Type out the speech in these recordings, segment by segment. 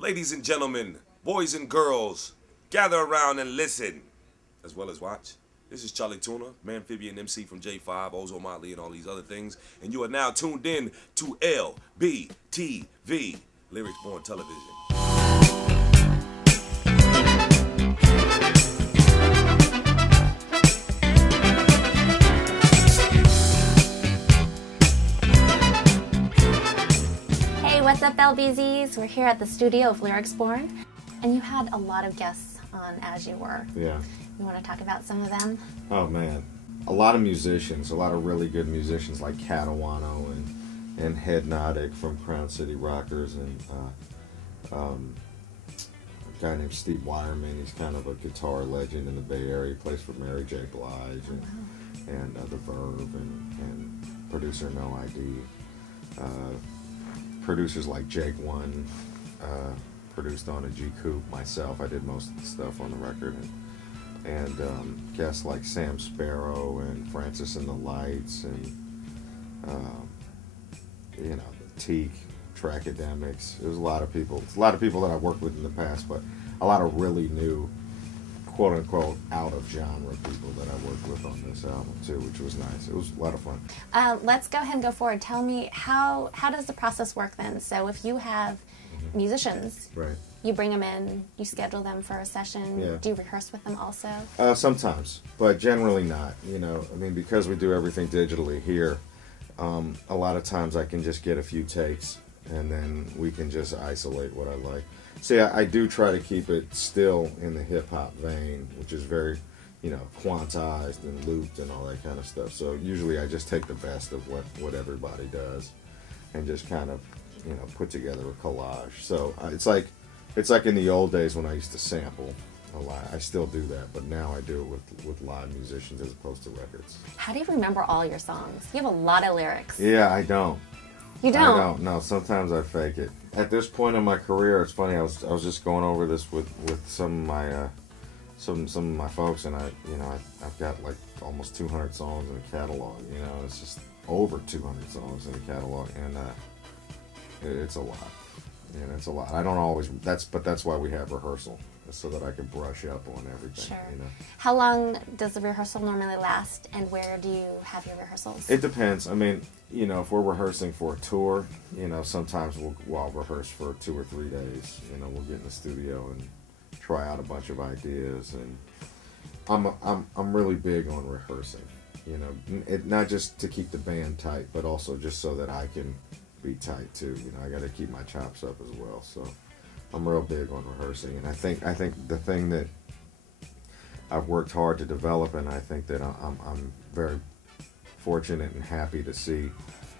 Ladies and gentlemen, boys and girls, gather around and listen, as well as watch. This is Charlie Tuna, Amphibian MC from J5, Ozo Motley, and all these other things. And you are now tuned in to LBTV, Lyrics Born Television. What's up, L-BEEZIES? We're here at the studio of Lyrics Born, and you had a lot of guests on as you were. Yeah. You want to talk about some of them? Oh man, a lot of musicians, a lot of really good musicians like Catawano and Headnotic from Crown City Rockers, and a guy named Steve Wireman. He's kind of a guitar legend in the Bay Area. He plays for Mary J. Blige and The Verve and producer No ID. Producers like Jake One, produced on a G Coupe. Myself, I did most of the stuff on the record, and guests like Sam Sparrow and Francis and the Lights, and you know, the Teak, Trackademics. There's a lot of people. A lot of people that I've worked with in the past, but a lot of really new, quote unquote, out of genre people that I worked with on this album too, which was nice. It was a lot of fun. Let's go ahead and go forward. Tell me, how does the process work then? So if you have musicians, right, you bring them in, you schedule them for a session. Yeah. Do you rehearse with them also? Sometimes, but generally not. You know, I mean, because we do everything digitally here, a lot of times I can just get a few takes and then we can just isolate what I like. See, I do try to keep it still in the hip-hop vein, which is very, you know, quantized and looped and all that kind of stuff. So usually I just take the best of what everybody does and just kind of, you know, put together a collage. So it's like in the old days when I used to sample a lot. I still do that, but now I do it with live musicians as opposed to records. How do you remember all your songs? You have a lot of lyrics. Yeah, I don't. You don't? I don't. No, sometimes I fake it. At this point in my career, it's funny. I was just going over this with some of my some of my folks, and I've got like almost 200 songs in the catalog. You know, it's just over 200 songs in the catalog, and it's a lot. You know, it's a lot. I don't always. But that's why we have rehearsal, so that I can brush up on everything. Sure. You know. How long does the rehearsal normally last, and where do you have your rehearsals? It depends. I mean, you know, if we're rehearsing for a tour, you know, sometimes we'll rehearse for 2 or 3 days. You know, we'll get in the studio and try out a bunch of ideas, and I'm really big on rehearsing. You know, not just to keep the band tight, but also just so that I can be tight too. You know, I got to keep my chops up as well. So I'm real big on rehearsing, and I think the thing that I've worked hard to develop, and I think that I'm very fortunate and happy to see,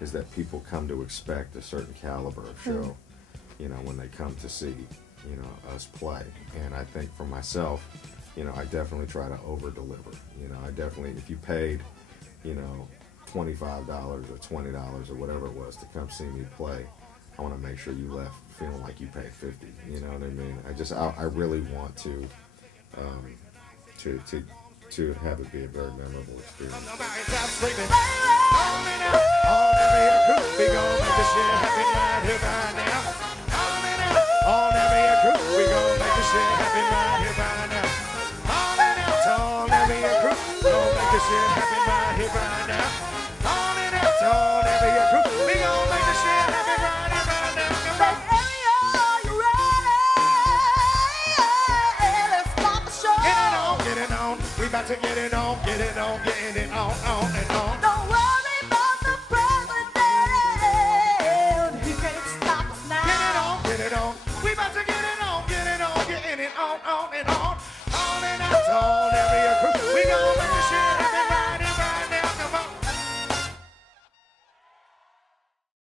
is that people come to expect a certain caliber of show, you know, when they come to see, you know, us play. And I think for myself, you know, I definitely try to over-deliver. You know, I definitely, if you paid, you know, $25 or $20 or whatever it was to come see me play, I want to make sure you left feeling like you paid $50. You know what I mean? I really want to have it be a very memorable experience. To get it on, getting it on and on. Don't worry about the president. He can't stop us now. Get it on. We about to get it on, getting it on and on and on and out.